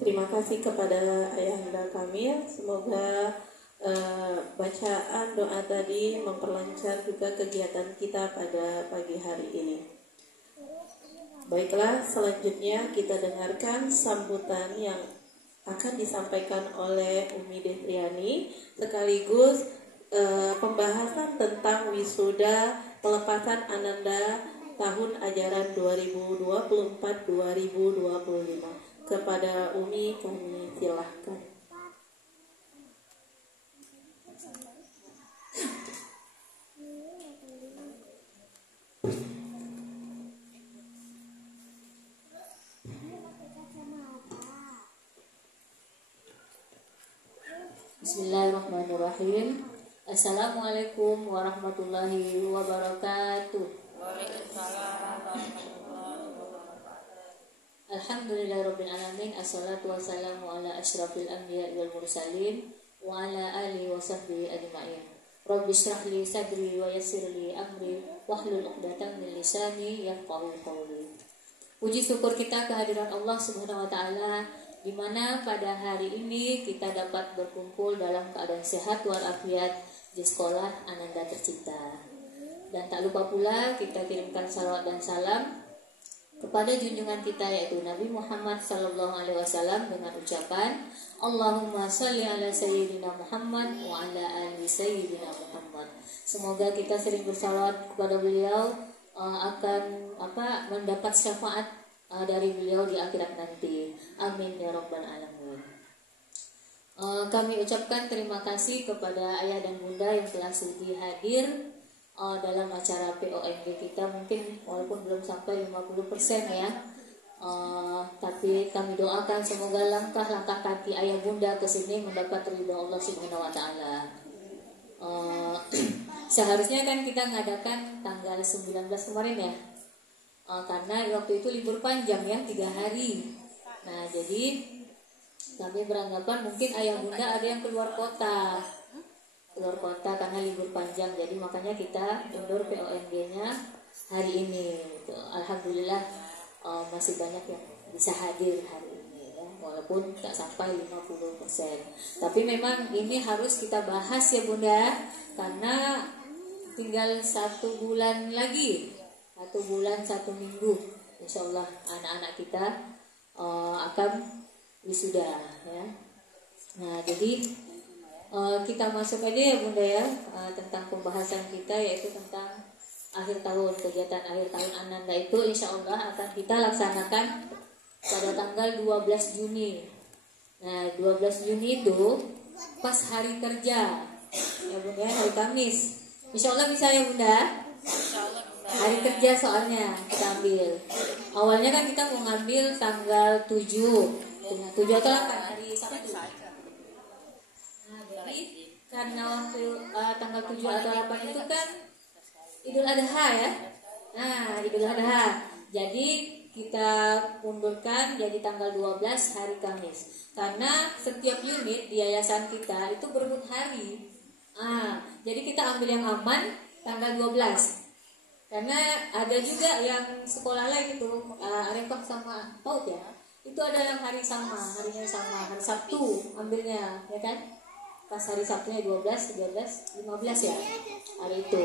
Terima kasih kepada Ayahanda kami. Semoga bacaan doa tadi memperlancar juga kegiatan kita pada pagi hari ini. Baiklah, selanjutnya kita dengarkan sambutan yang akan disampaikan oleh Umi Devriani sekaligus pembahasan tentang wisuda pelepasan Ananda tahun ajaran 2024-2025. Kepada Umi kami silahkan. Bismillahirrahmanirrahim. Assalamualaikum warahmatullahi wabarakatuh. Alhamdulillahirabbil alamin. Assalatu wassalamu ala asyrafil anbiya'i wal mursalin wa ala alihi wa sahbihi ajma'in. Rabbi shrah li sadri wa yassir li amri wahlul 'uqdatam min lisani yafqahu qawli. Puji syukur kita kehadiran Allah Subhanahu wa taala di mana pada hari ini kita dapat berkumpul dalam keadaan sehat walafiat di sekolah Ananda Tercipta. Dan tak lupa pula kita kirimkan salawat dan salam kepada junjungan kita yaitu Nabi Muhammad sallallahu alaihi wasallam dengan ucapan Allahumma shalli ala sayyidina Muhammad wa ala ali sayyidina Muhammad. Semoga kita sering bersalawat kepada beliau akan mendapat syafaat dari beliau di akhirat nanti. Amin ya rabbal alamin. Kami ucapkan terima kasih kepada ayah dan bunda yang telah sudi hadir dalam acara PONG kita. Mungkin walaupun belum sampai 50% ya, tapi kami doakan semoga langkah-langkah kaki ayah bunda ke sini mendapat ridho Allah Subhanahu wa taala. Seharusnya kan kita ngadakan tanggal 19 kemarin ya, karena waktu itu libur panjang ya, 3 hari. Nah jadi kami beranggapan mungkin ayah bunda ada yang keluar kota karena libur panjang, jadi makanya kita undur PONG-nya hari ini gitu. Alhamdulillah masih banyak yang bisa hadir hari ini ya, walaupun tak sampai 50%. Tapi memang ini harus kita bahas ya bunda, karena tinggal 1 bulan lagi, 1 bulan 1 minggu insya Allah anak-anak kita akan wisuda ya. Nah jadi kita masuk aja ya bunda ya, tentang pembahasan kita yaitu tentang akhir tahun. Kegiatan akhir tahun Ananda itu insya Allah akan kita laksanakan pada tanggal 12 Juni. Nah 12 Juni itu pas hari kerja ya bunda, hari Kamis. Insya Allah bisa ya bunda, hari kerja soalnya kita ambil. Awalnya kan kita mau ngambil tanggal 7 atau 8 hari Sabtu. Karena waktu tanggal 7 atau 8 itu kan Idul Adha ya. Nah Idul Adha, jadi kita mundurkan jadi tanggal 12 hari Kamis. Karena setiap unit di yayasan kita itu berebut hari. Jadi kita ambil yang aman tanggal 12. Karena ada juga yang sekolah lain itu Arifah sama PAUD ya, itu ada yang harinya sama, hari Sabtu ambilnya ya kan. Pas hari Sabtunya 12, 13, 15 ya hari itu.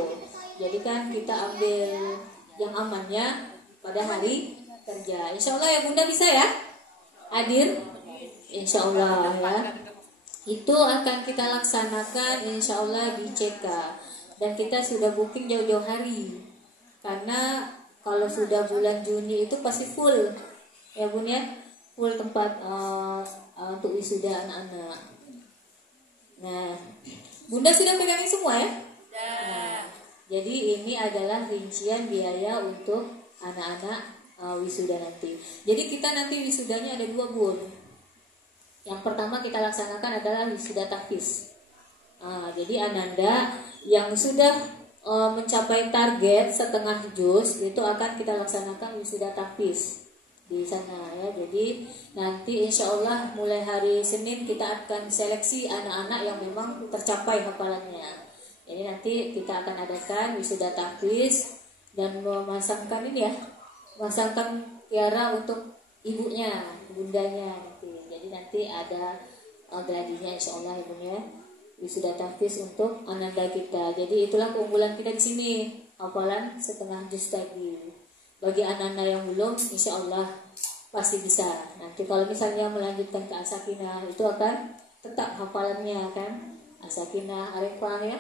Jadi kan kita ambil yang amannya pada hari kerja. Insya Allah ya bunda bisa ya hadir, insya Allah ya. Itu akan kita laksanakan insya Allah di CK. Dan kita sudah booking jauh-jauh hari, karena kalau sudah bulan Juni itu pasti full ya bun ya, full tempat untuk wisuda anak-anak. Nah, bunda sudah pegangin semua ya? Nah, jadi ini adalah rincian biaya untuk anak-anak wisuda nanti. Jadi kita nanti wisudanya ada 2 bun. Yang pertama kita laksanakan adalah wisuda tahfiz. Jadi Ananda yang sudah mencapai target setengah juz itu akan kita laksanakan wisuda tahfiz di sana ya. Jadi nanti insya Allah mulai hari Senin kita akan seleksi anak-anak yang memang tercapai hafalannya. Jadi nanti kita akan adakan wisuda tahfiz dan memasangkan tiara untuk ibunya, bundanya nanti. Jadi Jadi nanti ada gladinya insya Allah ya Bun ya, wisuda tahfiz untuk ananda kita. Jadi itulah keunggulan kita di sini, hafalan setengah juz tadi. Bagi ananda yang belum, insya Allah pasti bisa. Nanti kalau misalnya melanjutkan ke As-Sakinah, itu akan tetap hafalannya kan, As-Sakinah, Arifah ya,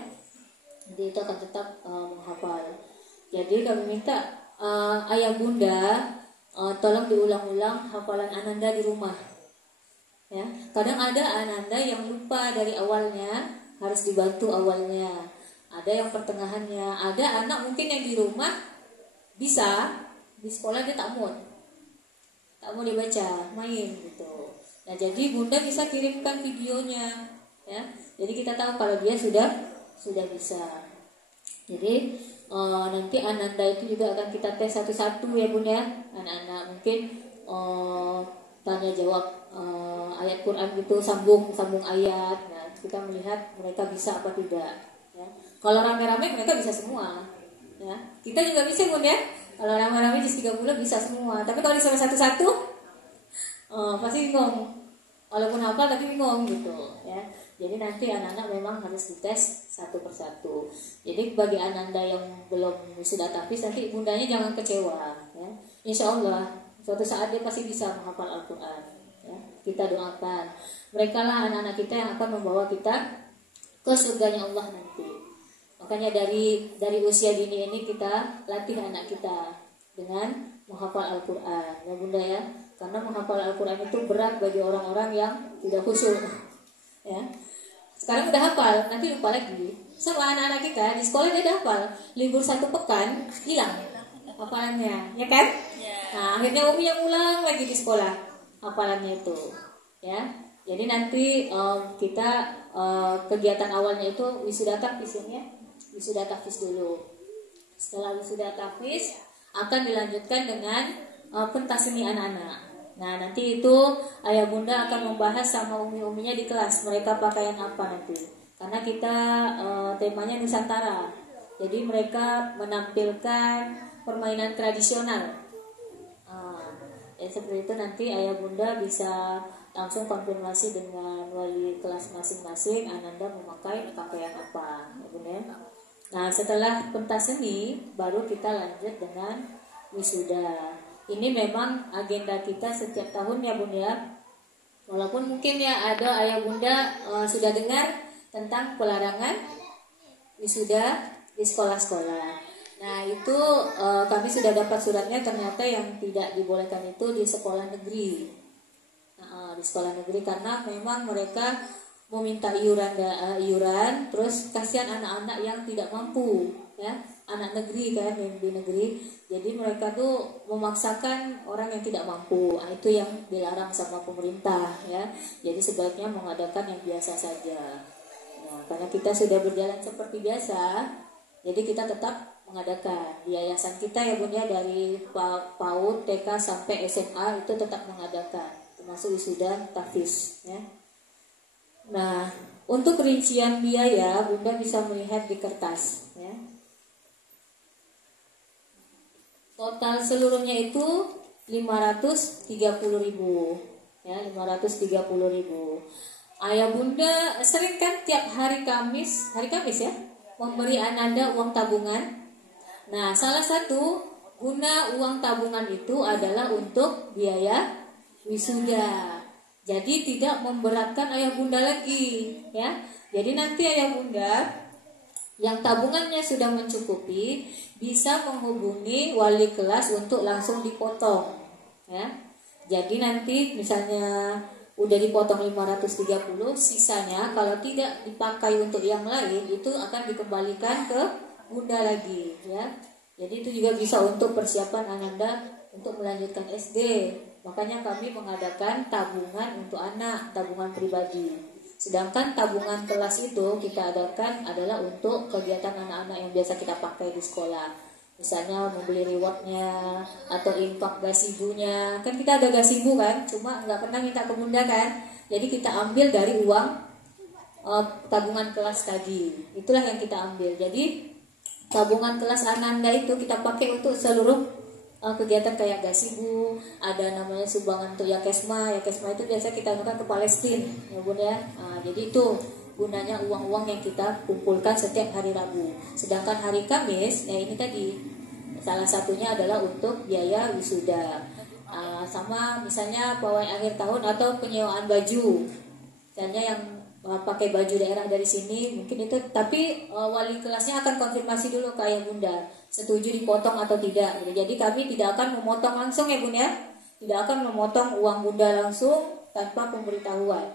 jadi itu akan tetap menghafal. Jadi kami minta ayah bunda tolong diulang-ulang hafalan ananda di rumah. Ya, kadang ada ananda yang lupa dari awalnya, harus dibantu awalnya. Ada yang pertengahannya. Ada anak mungkin yang di rumah bisa, di sekolah dia tak mau dibaca, main gitu. Nah jadi bunda bisa kirimkan videonya, ya. Jadi kita tahu kalau dia sudah bisa. Jadi nanti ananda itu juga akan kita tes satu-satu ya bun ya. Anak-anak mungkin tanya jawab ayat Quran gitu, sambung ayat. Nah kita melihat mereka bisa apa tidak. Ya. Kalau rame-rame mereka bisa semua. Ya. Kita juga bisa bun ya. Kalau rame-rame juz 30 bisa semua. Tapi kalau disuruh satu-satu, pasti bingung. Walaupun hafal tapi bingung gitu. Ya. Jadi nanti anak-anak memang harus dites satu persatu. Jadi bagi ananda yang belum sudah tahfiz, nanti bundanya jangan kecewa. Ya. Insya Allah suatu saat dia pasti bisa menghafal Al-Quran. Ya. Kita doakan. Mereka lah anak-anak kita yang akan membawa kita ke surganya Allah nanti. Makanya dari usia dini ini kita latih anak kita dengan menghafal Al-Quran, ya bunda ya. Karena menghafal Al-Quran itu berat bagi orang-orang yang tidak khusyuk. Ya. Sekarang udah hafal, nanti lupa lagi. Sama anak-anak kita di sekolah dia udah hafal, libur 1 pekan hilang hafalannya, ya kan? Nah akhirnya Umi yang ulang lagi di sekolah hafalannya itu, ya. Jadi nanti kita kegiatan awalnya itu wisuda tahfiz ya. Wisuda tahfiz dulu. Setelah wisuda tahfiz akan dilanjutkan dengan pentas seni anak-anak. Nah nanti itu ayah bunda akan membahas sama umi-uminya di kelas mereka pakaian apa nanti. Karena kita temanya Nusantara. Jadi mereka menampilkan permainan tradisional. Seperti itu nanti ayah bunda bisa langsung konfirmasi dengan wali kelas masing-masing ananda memakai pakaian apa, ya bunda. Nah setelah pentas seni baru kita lanjut dengan wisuda. Ini memang agenda kita setiap tahun ya bun ya. Walaupun mungkin ya ada ayah bunda sudah dengar tentang pelarangan wisuda di sekolah-sekolah. Nah itu kami sudah dapat suratnya, ternyata yang tidak dibolehkan itu di sekolah negeri. Di sekolah negeri karena memang mereka meminta iuran, terus kasihan anak-anak yang tidak mampu, ya, anak negeri kan yang di negeri. Jadi mereka tuh memaksakan orang yang tidak mampu. Itu yang dilarang sama pemerintah, ya. Jadi sebaiknya mengadakan yang biasa saja. Nah, karena kita sudah berjalan seperti biasa, jadi kita tetap mengadakan di yayasan kita ya bun ya, dari PAUD, TK sampai SMA itu tetap mengadakan, termasuk wisuda tahfiz, ya. Nah, untuk rincian biaya bunda bisa melihat di kertas, ya. Total seluruhnya itu 530.000, ya, 530.000. Ayah bunda sering kan tiap hari Kamis ya, memberi ananda uang tabungan. Nah, salah satu guna uang tabungan itu adalah untuk biaya wisuda. Jadi tidak memberatkan ayah bunda lagi, ya. Jadi nanti ayah bunda yang tabungannya sudah mencukupi bisa menghubungi wali kelas untuk langsung dipotong, ya. Jadi nanti misalnya udah dipotong 530, sisanya kalau tidak dipakai untuk yang lain itu akan dikembalikan ke bunda lagi, ya. Jadi itu juga bisa untuk persiapan ananda untuk melanjutkan SD. Makanya kami mengadakan tabungan untuk anak, tabungan pribadi. Sedangkan tabungan kelas itu kita adakan adalah untuk kegiatan anak-anak yang biasa kita pakai di sekolah. Misalnya membeli rewardnya atau infak gasibunya. Kan kita ada gasibu kan, cuma nggak pernah minta ke bunda kan. Jadi kita ambil dari uang tabungan kelas tadi. Itulah yang kita ambil. Jadi tabungan kelas ananda itu kita pakai untuk seluruh kegiatan kayak gasibu, ada namanya sumbangan untuk Yakesma. Yakesma itu biasa kita lakukan ke Palestina, ya Bun ya. Jadi itu gunanya uang-uang yang kita kumpulkan setiap hari Rabu. Sedangkan hari Kamis, ya ini tadi salah satunya adalah untuk biaya wisuda. Sama misalnya pawai akhir tahun atau penyewaan baju. Misalnya yang pakai baju daerah dari sini mungkin itu, tapi wali kelasnya akan konfirmasi dulu ke ayah bunda setuju dipotong atau tidak. Jadi kami tidak akan memotong langsung ya Bun ya, tidak akan memotong uang bunda langsung tanpa pemberitahuan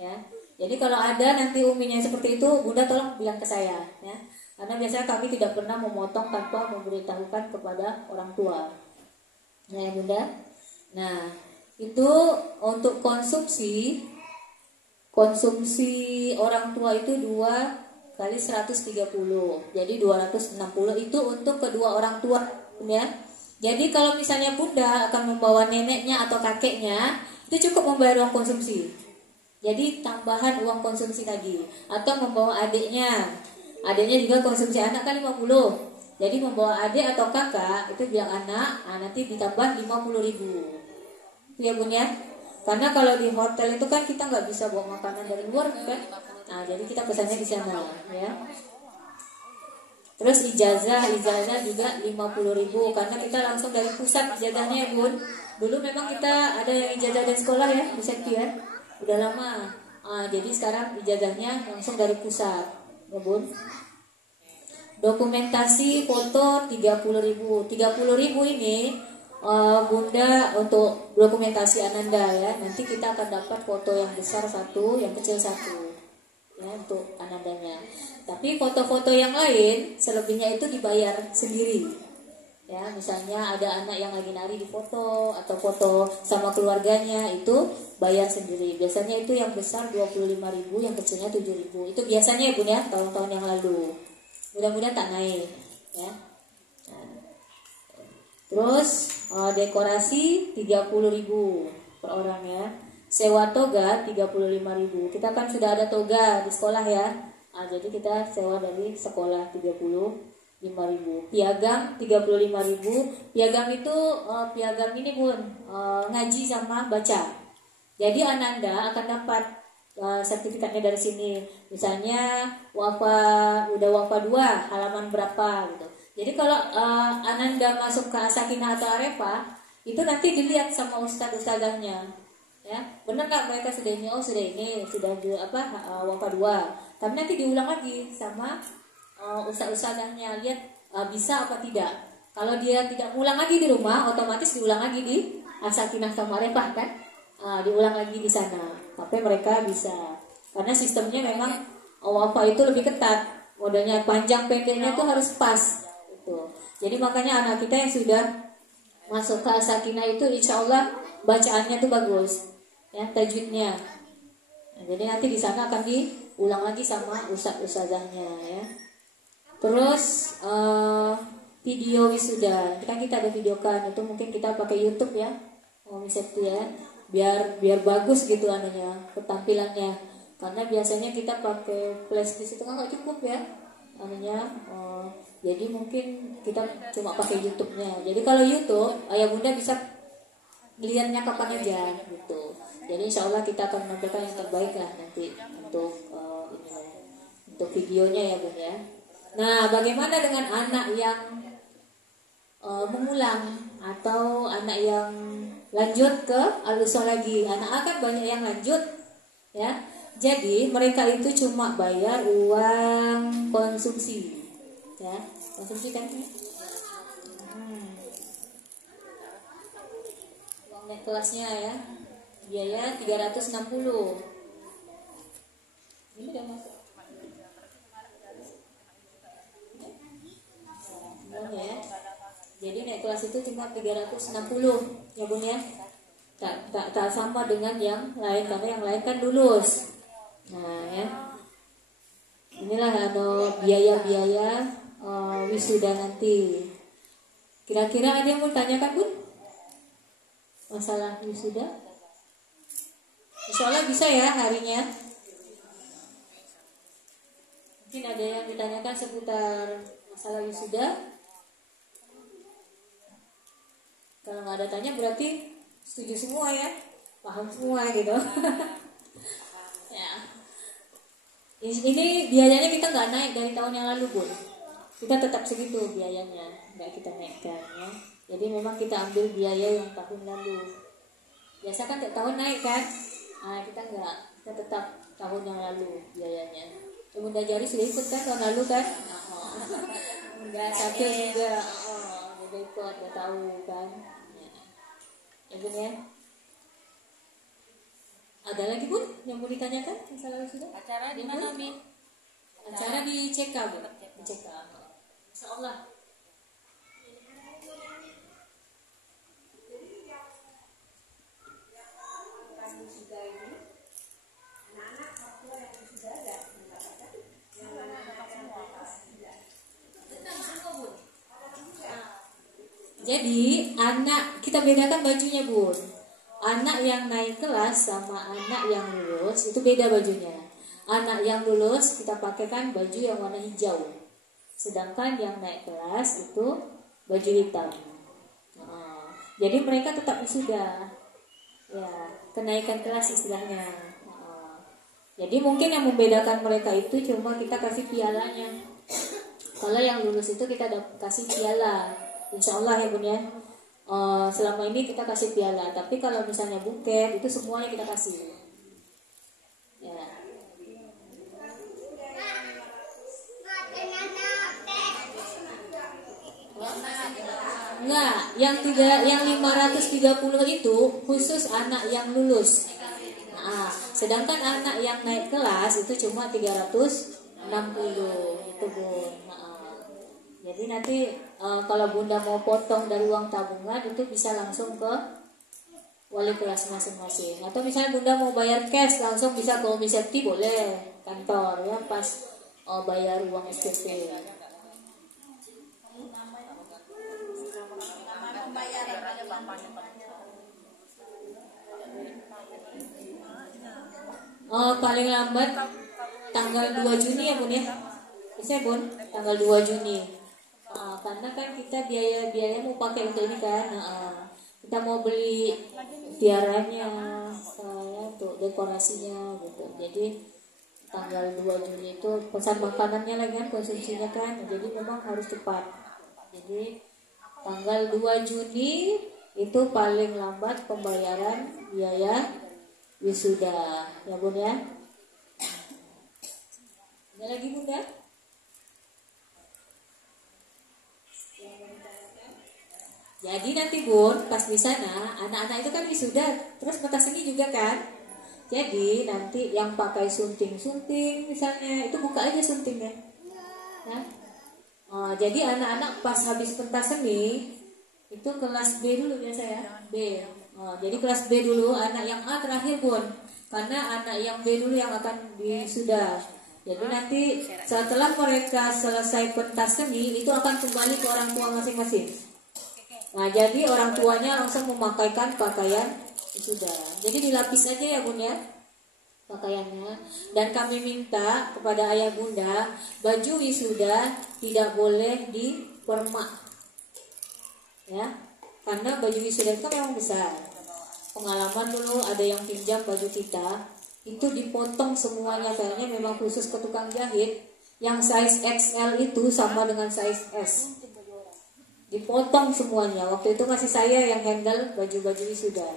ya. Jadi kalau ada nanti uminya seperti itu, bunda tolong bilang ke saya ya, karena biasanya kami tidak pernah memotong tanpa memberitahukan kepada orang tua ya bunda. Nah itu untuk konsumsi orang tua itu 2 kali 130, jadi 260 itu untuk kedua orang tua ya. Jadi kalau misalnya bunda akan membawa neneknya atau kakeknya, itu cukup membayar uang konsumsi, jadi tambahan uang konsumsi tadi. Atau membawa adiknya juga konsumsi anak kan 50, jadi membawa adik atau kakak itu bilang anak, nanti ditambah 50.000 ya Bun ya. Karena kalau di hotel itu kan kita nggak bisa bawa makanan dari luar kan, jadi kita pesannya di sana ya. Terus ijazah juga 50.000 karena kita langsung dari pusat ijazahnya ya Bun. Dulu memang kita ada yang ijazah dari sekolah ya, di Sekti ya, udah lama. Jadi sekarang ijazahnya langsung dari pusat ya Bun. Dokumentasi foto 30.000 ini bunda untuk dokumentasi Ananda ya. Nanti kita akan dapat foto yang besar satu, yang kecil satu ya untuk Anandanya. Tapi foto-foto yang lain selebihnya itu dibayar sendiri ya. Misalnya ada anak yang lagi nari di foto atau foto sama keluarganya, itu bayar sendiri. Biasanya itu yang besar 25.000, yang kecilnya 7.000. Itu biasanya ya Bun ya, tahun-tahun yang lalu. Mudah-mudahan tak naik ya. Terus dekorasi 30.000 per orang ya. Sewa toga 35.000. Kita kan sudah ada toga di sekolah ya. Jadi kita sewa dari sekolah 35.000. Piagam 35.000. Piagam itu piagam ini Bun, ngaji sama baca. Jadi Ananda akan dapat sertifikatnya dari sini. Misalnya udah wafa 2 halaman berapa gitu. Jadi kalau Ananda masuk ke Sakinah atau Arefah, itu nanti dilihat sama ustadz-ustadzahnya ya, benar nggak mereka sudah ini, sudah wafa 2. Tapi nanti diulang lagi sama ustadz-ustadzahnya, lihat bisa apa tidak. Kalau dia tidak ulang lagi di rumah, otomatis diulang lagi di Sakinah sama Arefah kan, diulang lagi di sana sampai mereka bisa. Karena sistemnya memang wafa itu lebih ketat, modalnya panjang pendeknya tuh harus pas. Jadi makanya anak kita yang sudah masuk ke Sakinah itu insya Allah bacaannya tuh bagus ya, tajwidnya. Jadi nanti di sana akan diulang lagi sama ustazahnya ya. Terus video wisuda, kita ada videokan, itu mungkin kita pakai YouTube ya, ya, biar bagus gitu ketampilannya. Karena biasanya kita pakai flash disk itu kan nggak cukup ya jadi mungkin kita cuma pakai YouTube-nya. Jadi kalau YouTube ayah bunda bisa lihatnya kapan aja gitu. Jadi insya Allah kita akan menampilkan yang terbaik lah nanti untuk videonya ya Bun ya. Nah bagaimana dengan anak yang mengulang atau anak yang lanjut ke al-usul lagi? Anak akan banyak yang lanjut ya. Jadi mereka itu cuma bayar uang konsumsi ya, konsumsi kan uang naik kelasnya ya, biaya 360. Ini udah masuk ya. Jadi naik kelas itu cuma 360 ya Bun ya. Tak sama dengan yang lain, karena yang lain kan lulus. Nah ya, inilah biaya-biaya wisuda nanti. Kira-kira ada yang mau tanyakan Bun masalah wisuda? Insya Allah bisa ya harinya. Mungkin ada yang ditanyakan seputar masalah wisuda. Kalau nggak ada tanya berarti setuju semua ya, paham semua gitu. Ya. Ini biayanya kita nggak naik dari tahun yang lalu pun, kita tetap segitu biayanya, nggak kita naikkan ya. Jadi memang kita ambil biaya yang tahun lalu. Biasa kan tiap tahun naik kan, nah kita nggak, kita tetap tahun yang lalu biayanya. Bunda Jari sudah ikut kan tahun lalu kan, Bunda Sakil juga, udah ikut, udah tahu kan. Ya Bun ya. Ada lagi Bun yang mau ditanyakan masalah sudah? Acara di mana, Mi? Acara di CK Bun, di CK. Insyaallah. Jadi anak kita bedakan bajunya Bun. Anak yang naik kelas sama anak yang lulus itu beda bajunya. Anak yang lulus kita pakaikan baju yang warna hijau. Sedangkan yang naik kelas itu baju hitam. Nah, jadi mereka tetap wisuda. Ya, kenaikan kelas istilahnya. Nah, jadi mungkin yang membedakan mereka itu cuma kita kasih pialanya. Kalau yang lulus itu kita kasih piala. Insya Allah ya Bun ya. Selama ini kita kasih piala, tapi kalau misalnya buket itu semuanya kita kasih. Ya. Enggak, yang 530 itu khusus anak yang lulus. Nah, sedangkan anak yang naik kelas itu cuma 360 itu Bun. Jadi nanti kalau Bunda mau potong dari uang tabungan itu bisa langsung ke wali kelas masing-masing. Atau misalnya Bunda mau bayar cash langsung bisa ke Umi Septi boleh, kantor ya pas bayar uang SPP. Paling lambat tanggal 2 Juni ya Bun ya. Bisa Bun, tanggal 2 Juni. Karena kan kita biaya mau pakai untuk ini kan, kita mau beli tiaranya, untuk dekorasinya gitu. Jadi tanggal 2 Juni itu pesan makanannya lagi kan, konsumsinya kan, jadi memang harus cepat. Jadi tanggal 2 Juni itu paling lambat pembayaran biaya wisuda ya Bun ya. Ada lagi Bunda? Jadi nanti Bun, pas di sana anak-anak itu kan wisuda, terus pentas seni juga kan. Jadi nanti yang pakai sunting-sunting misalnya itu buka aja suntingnya. Nah, jadi anak-anak pas habis pentas seni itu kelas B dulu biasa ya, B. Jadi kelas B dulu, anak yang A terakhir Bun, karena anak yang B dulu yang akan wisuda. Jadi nanti setelah mereka selesai pentas seni itu akan kembali ke orang tua masing-masing. Nah, jadi orang tuanya langsung memakaikan pakaian wisuda. Jadi dilapis aja ya Bun ya pakaiannya. Dan kami minta kepada ayah bunda, baju wisuda tidak boleh dipermak. Ya. Karena baju wisuda itu memang besar. Pengalaman dulu ada yang pinjam baju kita, itu dipotong semuanya karena memang khusus ke tukang jahit. Yang size XL itu sama dengan size S. Dipotong semuanya. Waktu itu masih saya yang handle baju-baju wisuda.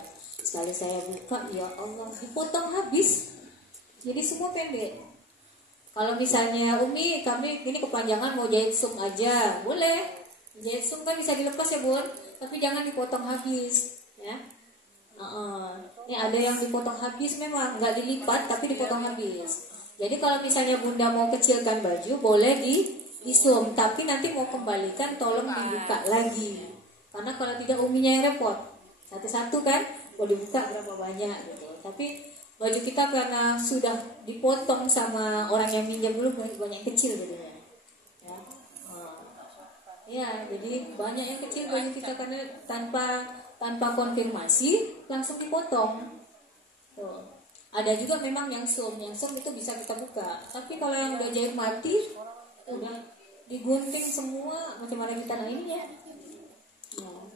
Sekali saya buka, ya Allah, dipotong habis. Jadi semua pendek. Kalau misalnya Umi, kami ini kepanjangan mau jahit sum aja, boleh. Jahit sum kan bisa dilepas ya Bun, tapi jangan dipotong habis, ya. Ini ada yang dipotong habis memang, nggak dilipat tapi dipotong habis. Jadi kalau misalnya Bunda mau kecilkan baju, boleh disum, tapi nanti mau kembalikan tolong dibuka lagi. Karena kalau tidak Uminya yang repot. Satu-satu kan, mau dibuka berapa banyak gitu. Tapi baju kita karena sudah dipotong sama orang yang minjam dulu banyak kecil gitu ya. Ya, jadi banyak yang kecil baju kita karena tanpa konfirmasi langsung dipotong. Tuh. Ada juga memang yang sum itu bisa kita buka. Tapi kalau yang udah jahit mati, udah digunting semua, macam mana kita ini ya. Nah.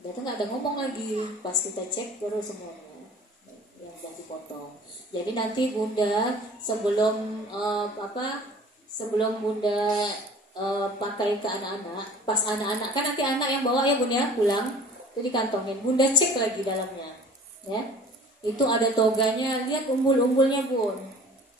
Ternyata nggak ada ngomong lagi. Pas kita cek baru semuanya yang sudah dipotong. Jadi nanti Bunda sebelum sebelum Bunda pakai ke anak-anak, pas anak-anak kan nanti anak yang bawa ya Bun ya pulang, itu dikantongin. Bunda cek lagi dalamnya, ya. Itu ada toganya, lihat umbul-umbulnya Bun.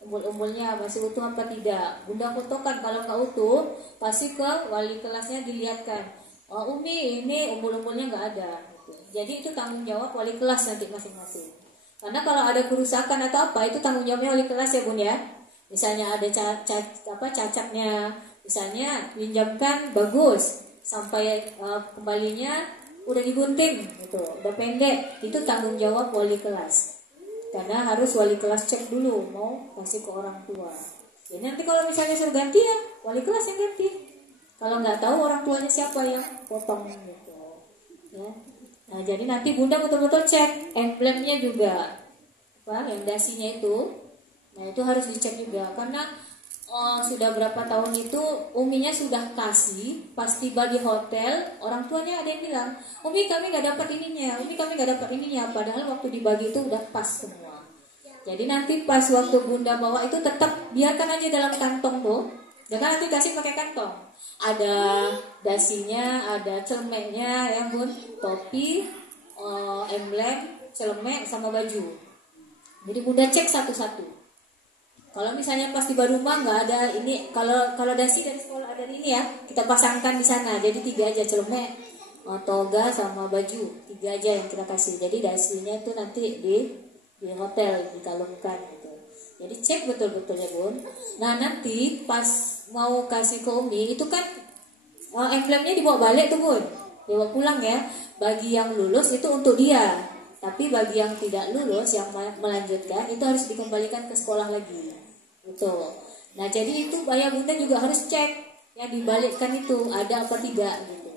Umbul-umbulnya masih utuh apa tidak. Bunda fotokan, kalau nggak utuh pasti ke wali kelasnya dilihatkan. Oh Umi ini umbul-umbulnya nggak ada. Jadi itu tanggung jawab wali kelas nanti masing-masing. Karena kalau ada kerusakan atau apa itu tanggung jawabnya wali kelas ya Bun ya. Misalnya ada cacatnya, misalnya pinjamkan bagus sampai kembalinya udah digunting gitu, udah pendek, itu tanggung jawab wali kelas. Karena harus wali kelas cek dulu mau kasih ke orang tua. Jadi nanti kalau misalnya suruh ganti ya wali kelas yang ganti. Kalau nggak tahu orang tuanya siapa yang potong gitu. Ya. Nah jadi nanti Bunda betul-betul cek emblemnya juga, yang dasinya itu. Nah itu harus dicek juga karena sudah berapa tahun itu Uminya sudah kasih, pas tiba di hotel orang tuanya ada yang bilang, Umi kami nggak dapat ininya, Umi kami nggak dapat ininya, padahal waktu dibagi itu udah pas semua. Jadi nanti pas waktu Bunda bawa itu tetap biarkan aja dalam kantong tuh, jangan nanti kasih pakai kantong. Ada dasinya, ada celemeknya ya Bun, topi, emblem, celemek sama baju. Jadi Bunda cek satu-satu. Kalau misalnya pas tiba rumah nggak ada ini, kalau dasi dari sekolah ada ini ya, kita pasangkan di sana. Jadi 3 aja celemek, toga sama baju, 3 aja yang kita kasih. Jadi dasinya itu nanti di hotel dikalungkan gitu. Jadi cek betul-betul ya Bun. Nah nanti pas mau kasih ke Umi itu kan emblemnya dibawa balik tuh Bun, dibawa pulang ya. Bagi yang lulus itu untuk dia, tapi bagi yang tidak lulus yang melanjutkan itu harus dikembalikan ke sekolah lagi. Betul. Nah jadi itu ayah Bunda juga harus cek yang dibalikkan itu ada apa tidak gitu.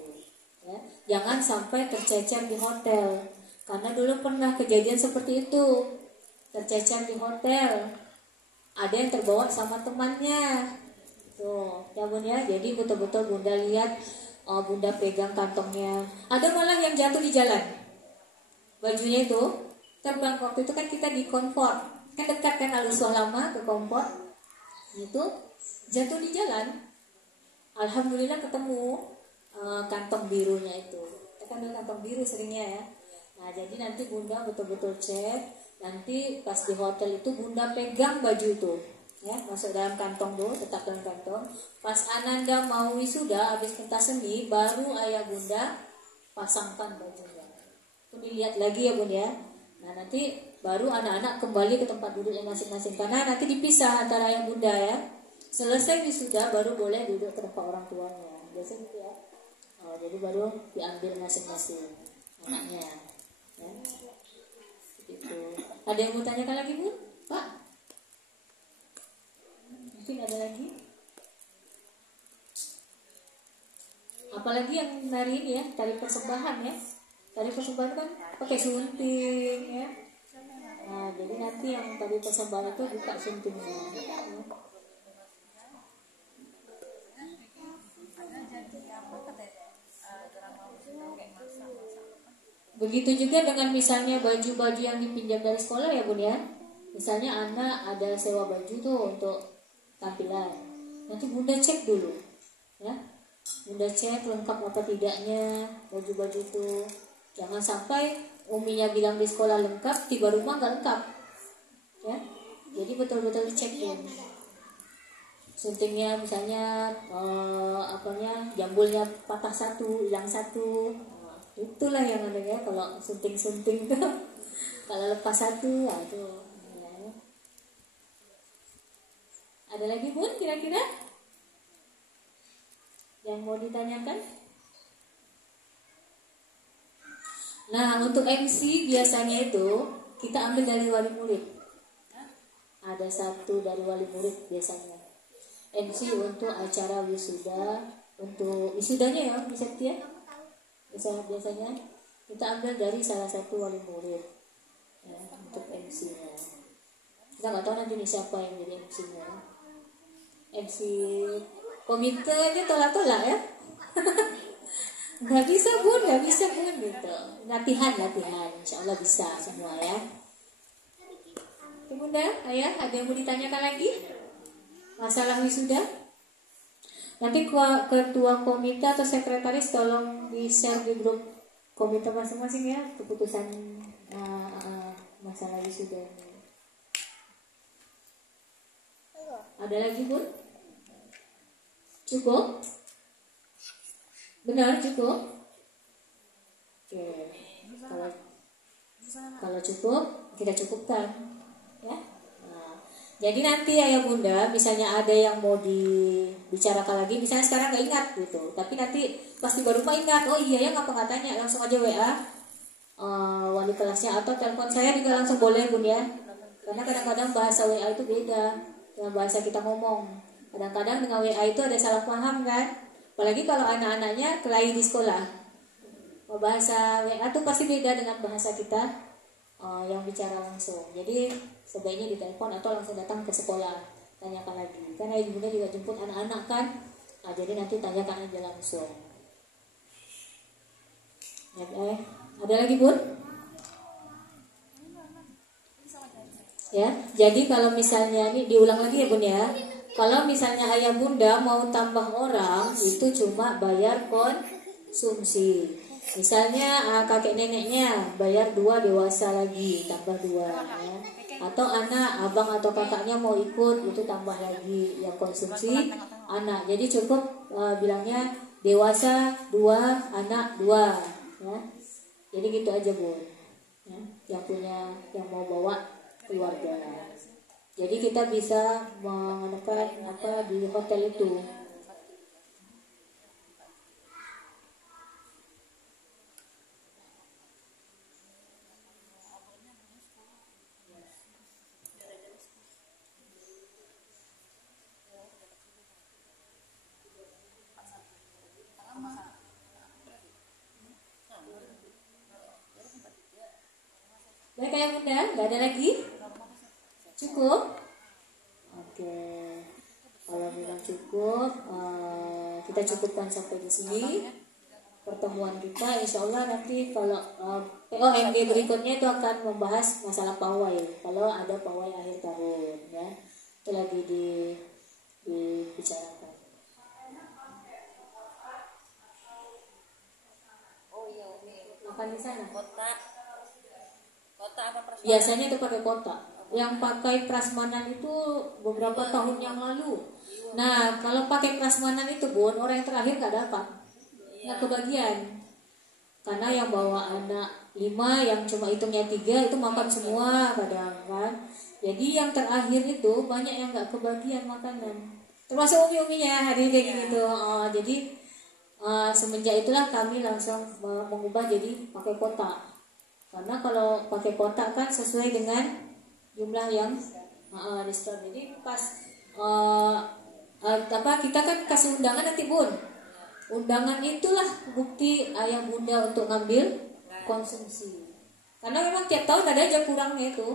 Ya. Jangan sampai tercecer di hotel. Karena dulu pernah kejadian seperti itu, tercecer di hotel. Ada yang terbawa sama temannya. Tuh, ya Bun ya. Jadi betul-betul Bunda lihat, Bunda pegang kantongnya. Ada malah yang jatuh di jalan. Bajunya itu terbang waktu itu kan kita di Comfort. Kan dekat kan Al-Uswah Lama ke Comfort. Itu jatuh di jalan. Alhamdulillah ketemu kantong birunya itu. Kita kan kantong biru seringnya ya. Nah jadi nanti Bunda betul-betul cek. Nanti pas di hotel itu Bunda pegang baju itu, ya masuk dalam kantong dulu, tetap dalam kantong. Pas Ananda mau wisuda habis pentas seni, baru ayah Bunda pasangkan bajunya. Itu dilihat lagi ya Bun ya. Nah nanti baru anak-anak kembali ke tempat duduknya masing-masing, karena nanti dipisah antara ayah Bunda ya. Selesai wisuda baru boleh duduk ke tempat orang tuanya, biasanya gitu ya. Jadi baru diambil masing-masing anaknya ya. Gitu. Ada yang mau tanyakan lagi Bun? Pak? Mungkin ada lagi? Apalagi yang hari ini ya, tari persembahan ya. Tari persembahan kan pakai sunting ya. Nah, jadi nanti yang tari persembahan itu buka suntingnya. Begitu juga dengan misalnya baju-baju yang dipinjam dari sekolah ya Bun ya. Misalnya anak ada sewa baju tuh untuk tampilan. Nanti Bunda cek dulu ya. Bunda cek lengkap apa tidaknya baju-baju itu. Jangan sampai Uminya bilang di sekolah lengkap, tiba rumah nggak lengkap ya. Jadi betul-betul dicek Bun. Suntingnya misalnya jambulnya patah satu, hilang satu. Itulah yang ada ya, kalau sunting-sunting tuh kalau lepas satu itu ya. Ada lagi Bun kira-kira yang mau ditanyakan? Nah untuk MC biasanya itu kita ambil dari wali murid. Ada satu dari wali murid biasanya MC untuk acara wisuda, untuk wisudanya ya bisa ya. Biasanya kita ambil dari salah satu wali murid ya, untuk MC-nya. Kita nggak tahu nanti nih siapa yang jadi MC-nya. MC komite ini tolak-tolak ya. Nggak bisa bun gitu. Latihan, insya Allah bisa semua ya. Oke bunda, ayah ada yang mau ditanyakan lagi? Masalah wisuda? Nanti ketua komite atau sekretaris tolong di-share di grup komite masing-masing ya keputusan masalah wisuda ini. Ada lagi bun? Cukup? Benar cukup? Oke. Kalau cukup kita cukupkan ya. Nah, jadi nanti ayah bunda misalnya ada yang mau dibicarakan lagi, misalnya sekarang nggak ingat gitu, tapi nanti pasti baru mau ingat, oh iya ya ngapa nggak tanya, langsung aja WA wali kelasnya atau telepon saya juga langsung boleh bun ya, karena kadang-kadang bahasa WA itu beda dengan bahasa kita ngomong. Kadang-kadang dengan WA itu ada salah paham kan, apalagi kalau anak-anaknya kelahi di sekolah. Bahasa WA itu pasti beda dengan bahasa kita yang bicara langsung. Jadi sebaiknya ditelepon atau langsung datang ke sekolah, tanyakan lagi. Karena ibu bunda juga jemput anak-anak kan, nah, jadi nanti tanyakan aja langsung. Ada lagi bun? Ya, jadi kalau misalnya ini diulang lagi ya bun ya. Kalau misalnya ayah bunda mau tambah orang itu cuma bayar konsumsi. Misalnya kakek neneknya bayar 2 dewasa lagi tambah 2 ya. Atau anak abang atau kakaknya mau ikut itu tambah lagi yang konsumsi anak. Jadi cukup bilangnya dewasa 2 anak 2 ya. Jadi gitu aja bun ya. Yang mau bawa keluarga. Jadi kita bisa menekan di hotel itu. Baik ayah bunda, nggak ada lagi? Cukup? Oke, kalau memang cukup, kita cukupkan sampai di sini pertemuan kita. Insya Allah nanti kalau POMG berikutnya itu akan membahas masalah pawai. Kalau ada pawai akhir tahun, ya itu lagi dibicarakan. Makan di sana. Kota apa prasmanan? Biasanya itu pakai kota. Yang pakai prasmanan itu beberapa tahun yang lalu. Nah, kalau pakai prasmanan itu bun, orang yang terakhir nggak dapat, nggak kebagian. Karena yang bawa anak 5, yang cuma hitungnya 3 itu makan semua kadang kan. Jadi yang terakhir itu banyak yang nggak kebagian makanan. Termasuk umi-uminya hari kayak gitu. Jadi semenjak itulah kami langsung mengubah jadi pakai kotak. Karena kalau pakai kotak kan sesuai dengan jumlah yang restoran. Jadi pas kita kan kasih undangan nanti bun. Undangan itulah bukti ayah bunda untuk ngambil konsumsi. Karena memang tiap tahun ada aja kurangnya itu.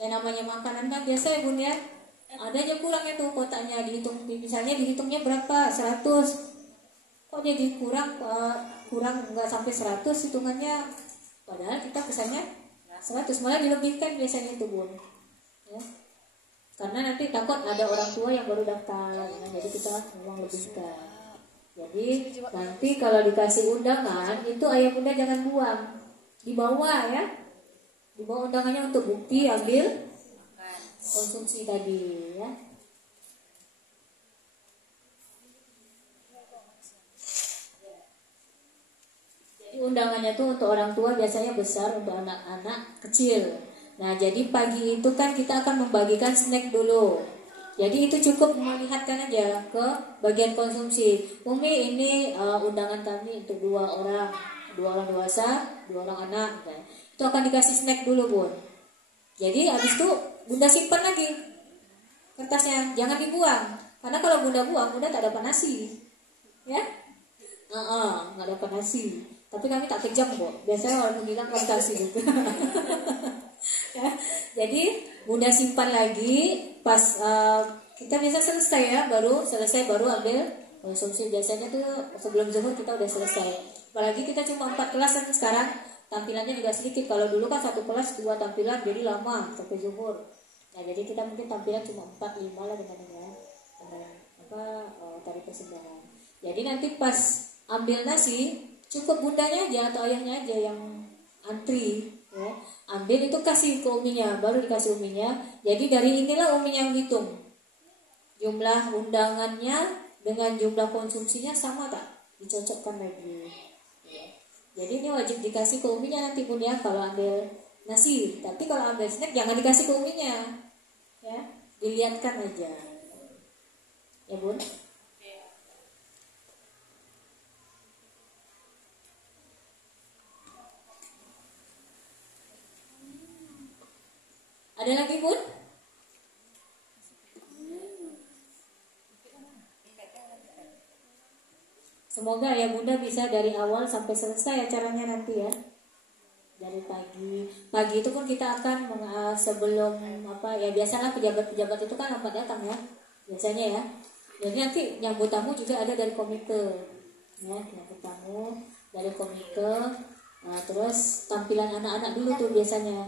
Namanya makanan kan biasa ya bun ya. Ada aja kurangnya tuh kotaknya dihitung. Misalnya dihitungnya berapa 100. Kok jadi kurang nggak sampai 100 hitungannya. Padahal kita kesannya 100, malah dilebihkan biasanya itu bun ya. Karena nanti takut ada orang tua yang baru daftar, jadi kita memang lebihkan. Jadi nanti kalau dikasih undangan itu ayah bunda jangan buang, dibawa ya, dibawa undangannya untuk bukti ambil konsumsi tadi ya. Undangannya tuh untuk orang tua biasanya besar, untuk anak-anak kecil. Nah jadi pagi itu kan kita akan membagikan snack dulu. Jadi itu cukup melihatkan aja ke bagian konsumsi. Umi ini undangan kami untuk 2 orang dewasa, 2 orang anak. Nah, itu akan dikasih snack dulu bun. Jadi habis itu bunda simpan lagi kertasnya, jangan dibuang. Karena kalau bunda buang, bunda tak dapat nasi, ya? Nggak dapat nasi. Tapi kami tak kejam kok. Biasanya orang bilang kamu kasih gitu. Ya, jadi bunda simpan lagi pas kita bisa selesai ya, baru ambil konsumsi biasanya tuh sebelum zuhur kita udah selesai. Apalagi kita cuma 4 kelas kan sekarang, tampilannya juga sedikit. Kalau dulu kan satu kelas 2 tampilan, jadi lama sampai zuhur. Nah jadi kita mungkin tampilan cuma 4-5 lah dengan tari keseimbangan. Jadi nanti pas ambil nasi, cukup bundanya aja atau ayahnya aja yang antri, ya. Ambil itu kasih ke uminya, baru dikasih uminya. Jadi dari inilah umi yang hitung jumlah undangannya dengan jumlah konsumsinya sama tak, dicocokkan lagi. Jadi ini wajib dikasih ke uminya nanti bun ya kalau ambil nasi. Tapi kalau ambil snack jangan dikasih ke uminya, ya, dilihatkan aja, ya bun. Ada lagi bun? Semoga ya bunda bisa dari awal sampai selesai acaranya nanti ya. Dari pagi itu pun kita akan sebelum ya biasalah pejabat-pejabat itu kan lambat datang ya biasanya ya. Jadi nanti nyambut tamu juga ada dari komite, ya, nyambut tamu dari komite. Nah, terus tampilan anak-anak dulu tuh biasanya,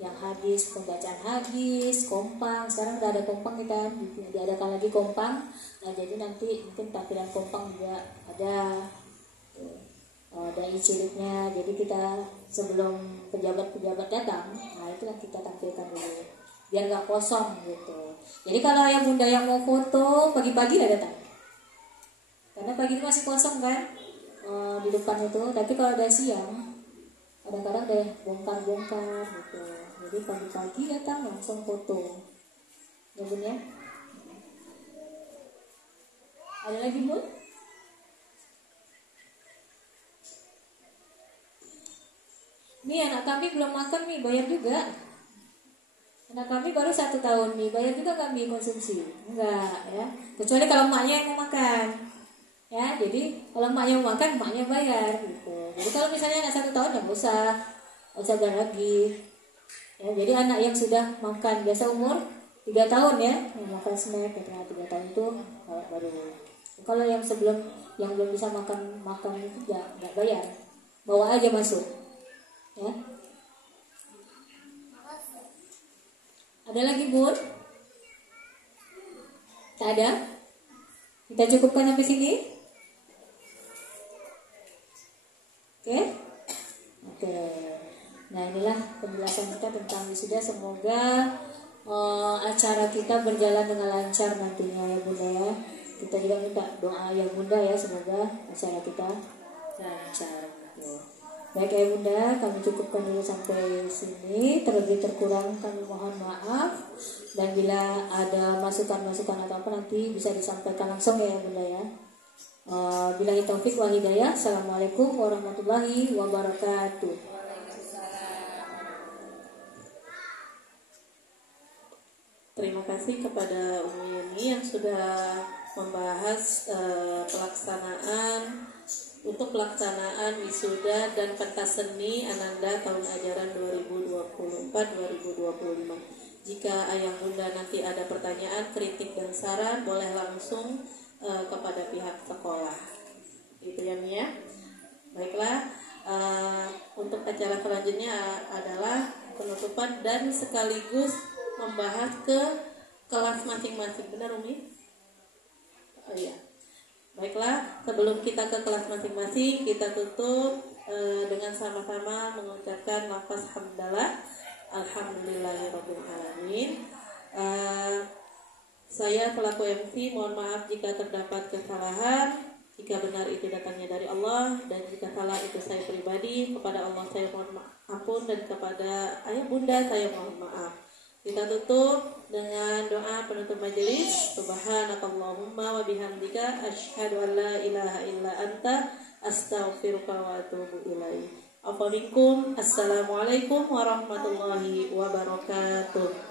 yang hadis, pembacaan hadis, kompang. Sekarang udah ada kompang kita, diadakan lagi kompang. Nah jadi nanti mungkin tampilan kompang juga ada tuh. Dai ciliknya. Jadi kita sebelum pejabat-pejabat datang, nah itu yang kita tampilkan dulu biar nggak kosong gitu. Jadi kalau ayah bunda yang mau foto pagi-pagi lah datang, karena pagi itu masih kosong kan di depan itu. Tapi kalau udah siang kadang-kadang deh bongkar-bongkar gitu. Jadi pagi-pagi datang langsung foto, ya bun ya. Ada lagi bun? Nih anak kami belum makan nih, bayar juga. Anak kami baru 1 tahun nih, bayar juga kami konsumsi? Enggak ya, kecuali kalau emaknya yang mau makan. Ya, jadi kalau emaknya mau makan, emaknya bayar gitu. Jadi kalau misalnya anak 1 tahun ya nggak usah bayar lagi. Ya, jadi anak yang sudah makan biasa umur 3 tahun ya, yang makan snack ya, 3 tahun itu baru. Kalau yang belum bisa makan itu nggak bayar, bawa aja masuk. Ya. Ada lagi bun? Tak ada? Kita cukupkan sampai sini. Oke. Nah inilah penjelasan kita tentang wisuda. Semoga acara kita berjalan dengan lancar nantinya ya bunda ya. Kita juga minta doa ya bunda ya, semoga acara kita lancar. Baik ya bunda, kami cukupkan dulu sampai sini. Terlebih terkurang kami mohon maaf. Dan bila ada masukan-masukan atau apa nanti bisa disampaikan langsung ya bunda ya. Billahi taufik wal hidayah. Assalamualaikum warahmatullahi wabarakatuh. Terima kasih kepada Umi Yuni yang sudah membahas pelaksanaan wisuda dan pentas seni Ananda tahun ajaran 2024-2025. Jika ayah bunda nanti ada pertanyaan, kritik dan saran, boleh langsung kepada pihak sekolah. Itu ya Mia. Baiklah, untuk acara selanjutnya adalah penutupan dan sekaligus membahas ke kelas masing-masing. Benar Umi? Oh iya. Baiklah, sebelum kita ke kelas masing-masing, kita tutup dengan sama-sama mengucapkan lafaz hamdalah. Alhamdulillahirabbil alamin. Saya selaku MC mohon maaf jika terdapat kesalahan. Jika benar itu datangnya dari Allah, dan jika salah itu saya pribadi. Kepada Allah saya mohon ampun, dan kepada ayah bunda saya mohon maaf. Kita tutup dengan doa penutup majelis. Subhanakallahumma wa bihamdika asyhadu an la ilaha illa anta astaghfiruka wa atubu ilaik. Assalamualaikum warahmatullahi wabarakatuh.